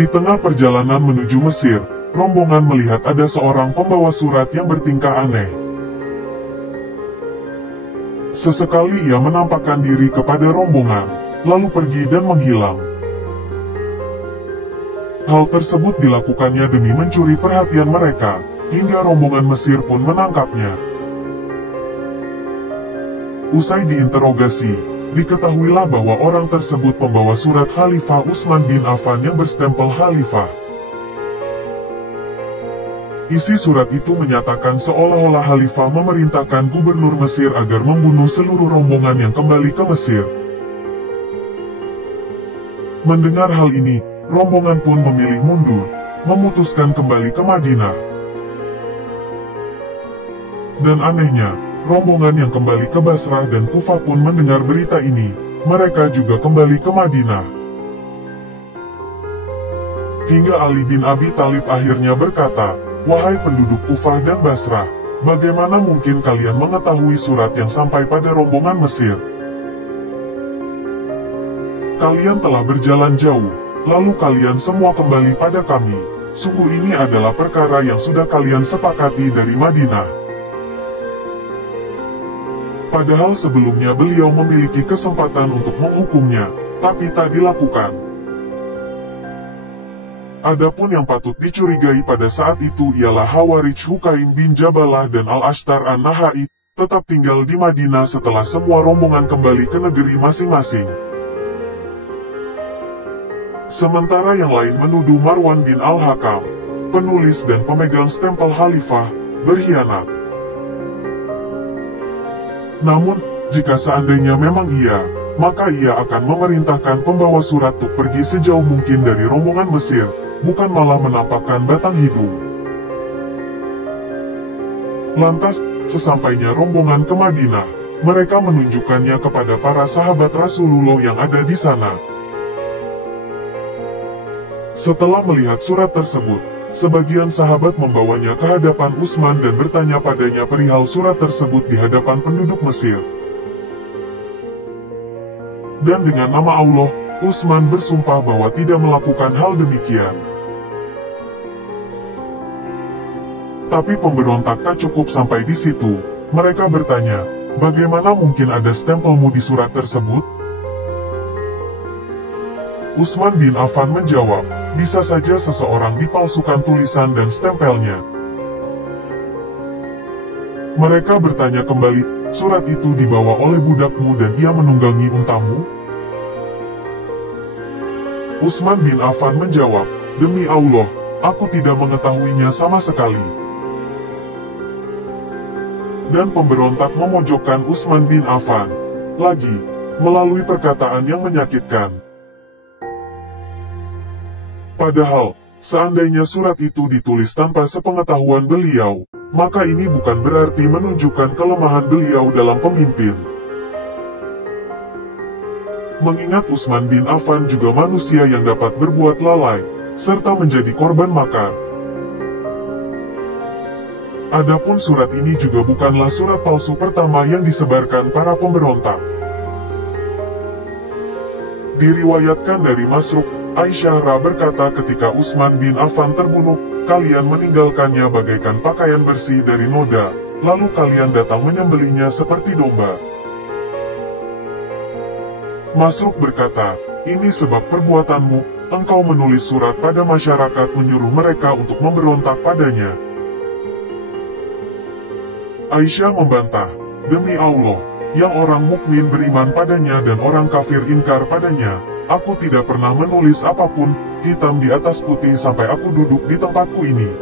Di tengah perjalanan menuju Mesir, rombongan melihat ada seorang pembawa surat yang bertingkah aneh. Sesekali ia menampakkan diri kepada rombongan, lalu pergi dan menghilang. Hal tersebut dilakukannya demi mencuri perhatian mereka, hingga rombongan Mesir pun menangkapnya. Usai diinterogasi, diketahuilah bahwa orang tersebut pembawa surat Khalifah Utsman bin Affan yang berstempel Khalifah. Isi surat itu menyatakan seolah-olah Khalifah memerintahkan gubernur Mesir agar membunuh seluruh rombongan yang kembali ke Mesir. Mendengar hal ini, rombongan pun memilih mundur, memutuskan kembali ke Madinah. Dan anehnya, rombongan yang kembali ke Basrah dan Kufah pun mendengar berita ini, mereka juga kembali ke Madinah. Hingga Ali bin Abi Thalib akhirnya berkata, "Wahai penduduk Kufah dan Basrah, bagaimana mungkin kalian mengetahui surat yang sampai pada rombongan Mesir? Kalian telah berjalan jauh, lalu kalian semua kembali pada kami. Sungguh ini adalah perkara yang sudah kalian sepakati dari Madinah." Padahal sebelumnya beliau memiliki kesempatan untuk menghukumnya, tapi tak dilakukan. Adapun yang patut dicurigai pada saat itu ialah Hawarij Hukaim bin Jabalah dan Al-Ashtar An-Nahai, tetap tinggal di Madinah setelah semua rombongan kembali ke negeri masing-masing. Sementara yang lain menuduh Marwan bin Al-Hakam, penulis dan pemegang stempel Khalifah, berkhianat. Namun, jika seandainya memang iya, maka ia akan memerintahkan pembawa surat untuk pergi sejauh mungkin dari rombongan Mesir, bukan malah menampakkan batang hidung. Lantas, sesampainya rombongan ke Madinah, mereka menunjukkannya kepada para sahabat Rasulullah yang ada di sana. Setelah melihat surat tersebut, sebagian sahabat membawanya ke hadapan Utsman dan bertanya padanya perihal surat tersebut di hadapan penduduk Mesir. Dan dengan nama Allah, Utsman bersumpah bahwa tidak melakukan hal demikian. Tapi pemberontak tak cukup sampai di situ. Mereka bertanya, "Bagaimana mungkin ada stempelmu di surat tersebut?" Utsman bin Affan menjawab, "Bisa saja seseorang dipalsukan tulisan dan stempelnya." Mereka bertanya kembali, "Surat itu dibawa oleh budakmu dan ia menunggangi untamu?" Utsman bin Affan menjawab, "Demi Allah, aku tidak mengetahuinya sama sekali." Dan pemberontak memojokkan Utsman bin Affan lagi, melalui perkataan yang menyakitkan. Padahal, seandainya surat itu ditulis tanpa sepengetahuan beliau, maka ini bukan berarti menunjukkan kelemahan beliau dalam pemimpin. Mengingat Utsman bin Affan juga manusia yang dapat berbuat lalai, serta menjadi korban makar. Adapun surat ini juga bukanlah surat palsu pertama yang disebarkan para pemberontak. Diriwayatkan dari Masruq, Aisyah berkata ketika Utsman bin Affan terbunuh, "Kalian meninggalkannya bagaikan pakaian bersih dari noda, lalu kalian datang menyembelihnya seperti domba." Masruq berkata, "Ini sebab perbuatanmu, engkau menulis surat pada masyarakat menyuruh mereka untuk memberontak padanya." Aisyah membantah, "Demi Allah, yang orang mukmin beriman padanya dan orang kafir ingkar padanya, aku tidak pernah menulis apapun, hitam di atas putih sampai aku duduk di tempatku ini."